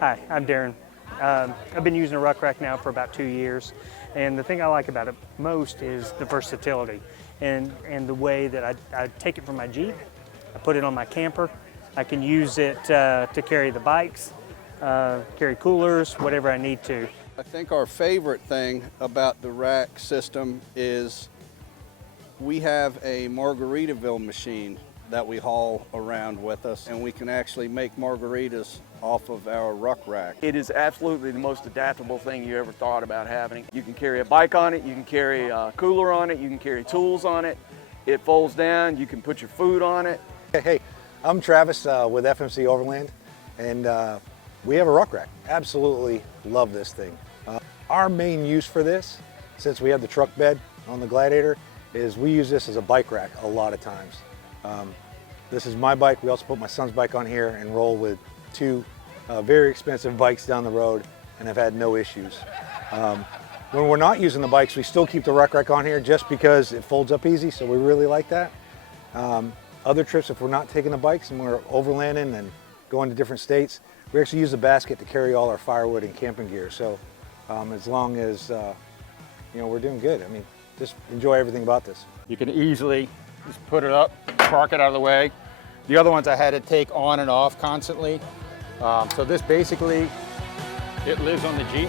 Hi, I'm Darren. I've been using a rucRak now for about 2 years, and the thing I like about it most is the versatility and the way that I take it from my Jeep, I put it on my camper, I can use it to carry the bikes, carry coolers, whatever I need to. I think our favorite thing about the rack system is we have a Margaritaville machine that we haul around with us, and we can actually make margaritas off of our rucRak. It is absolutely the most adaptable thing you ever thought about having. You can carry a bike on it, you can carry a cooler on it, you can carry tools on it. It folds down, you can put your food on it. Hey, I'm Travis with FMC Overland, and we have a rucRak. Absolutely love this thing. Our main use for this, since we have the truck bed on the Gladiator, is we use this as a bike rack a lot of times. This is my bike. We also put my son's bike on here and roll with two very expensive bikes down the road and have had no issues. When we're not using the bikes, we still keep the rucRak on here just because it folds up easy, so we really like that. Other trips, if we're not taking the bikes and we're overlanding and going to different states, we actually use the basket to carry all our firewood and camping gear. So as long as we're doing good. I mean, just enjoy everything about this. You can easily just put it up, park it out of the way. The other ones I had to take on and off constantly. So this basically, it lives on the Jeep.